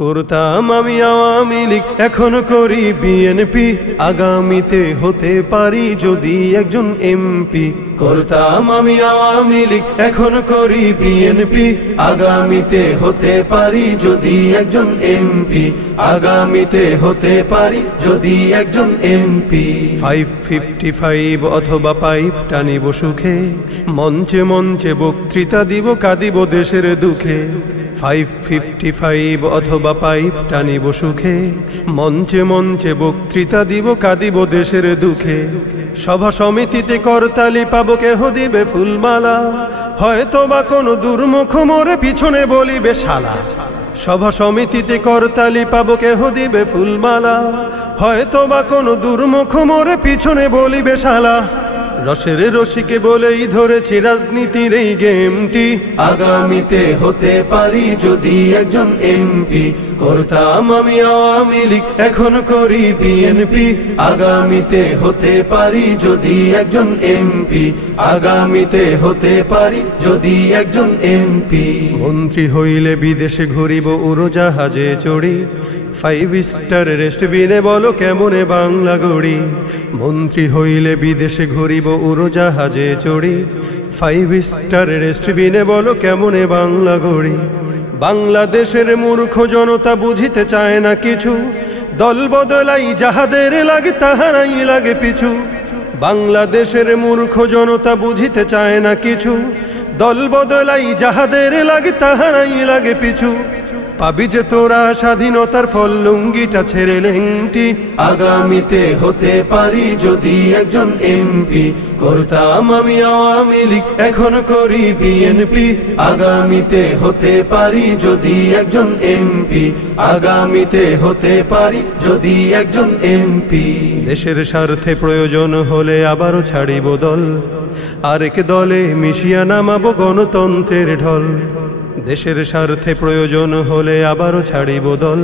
করতাম আমি আওয়ামী লীগ, এখন করি বিএনপি, আগামীতে হতে পারি যদি একজন এমপি। করতাম আমি আওয়ামী লীগ, এখন করি বিএনপি, আগামীতে হতে পারি যদি একজন এমপি, আগামীতে হতে পারি যদি একজন এমপি। 555 অথবা পাইপ টানিব সুখে, মঞ্চে মঞ্চে বক্তৃতা দিব, কাঁদিব দেশের দুঃখে। 555 অথবা পাইপ টানিব সুখে, মঞ্চে মঞ্চে বক্তৃতা দিব, কাঁদিব দেশের দুঃখে। সভা সমিতিতে করতালি পাবো, কেহ দিবে ফুলমালা, হয়তো বা কোনো দুর্মুখ মোরে পিছনে বলিবে শালা। সভা সমিতিতে করতালি পাবো, কেহ দিবে ফুলমালা, হয়তো বা কোনো দুর্মুখ মোরে পিছনে বলিবে শালা। রসের রসিকে বলেই ধরেছি রাজনীতির এই গেমটি, আগামীতে হতে পারি যদি একজন এমপি। করতাম আমি আওয়ামী লীগ, এখন করি বিএনপি, আগামীতে হতে পারি যদি একজন এমপি, আগামীতে হতে পারি যদি একজন এমপি। মন্ত্রী হইলে বিদেশে ঘুরিব উড়োজাহাজে চড়ি, 5 স্টার রেস্টবিনে বলো কেমনে বাংলা গড়ি। মন্ত্রী হইলে বিদেশে ঘুরিব উড়োজাহাজে চড়ি, 5 স্টার রেস্টবিনে বলো কেমনে বাংলা গড়ি। বাংলাদেশের মূর্খ জনতা বুঝিতে চায় না কিছু, দল বদলাই যাহাদের লাগে তাহারাই লাগে পিছু। বাংলাদেশের মূর্খ জনতা বুঝিতে চায় না কিছু, দল বদলাই যাহাদের লাগে তাহারাই লাগে পিছু। পাবি যে তোরা স্বাধীনতার ফল, লুঙ্গিটা ছেড়ে লেংটি, আগামীতে হতে পারি যদি একজন এমপি। করতাম আমি আওয়ামী লীগ, এখন করি বিএনপি, আগামীতে হতে পারি যদি একজন এমপি, আগামীতে হতে পারি যদি একজন এমপি। দেশের স্বার্থে প্রয়োজন হলে আবারও ছাড়িব দল, আরেক দলে মিশিয়া নামাবো গণতন্ত্রের ঢল। দেশের স্বার্থে প্রয়োজন হলে আবারও ছাড়িব দল,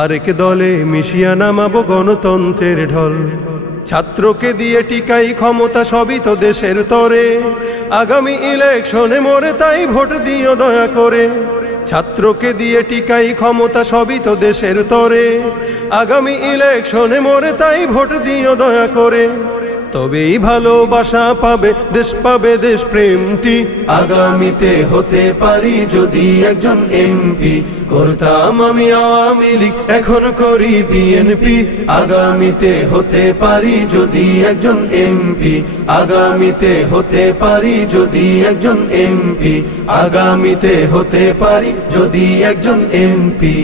আরেক দলে মিশিয়া নামাবো গণতন্ত্রের ঢল। ছাত্রকে দিয়ে টিকাই ক্ষমতা, সবই তো দেশের তরে, আগামী ইলেকশনে মোরে তাই ভোট দিও দয়া করে। ছাত্রকে দিয়ে টিকাই ক্ষমতা, সবই তো দেশের তরে, আগামী ইলেকশনে মোরে তাই ভোট দিও দয়া করে। তবেই ভালোবাসা পাবে দেশ, পাবে দেশ প্রেমটি, আগামীতে হতে পারি যদি একজন এমপি। করতাম আমি আওয়ামী লীগ, এখন করি বিএনপি, আগামীতে হতে পারি যদি একজন এমপি, আগামীতে হতে পারি যদি একজন এমপি, আগামীতে হতে পারি যদি একজন এমপি।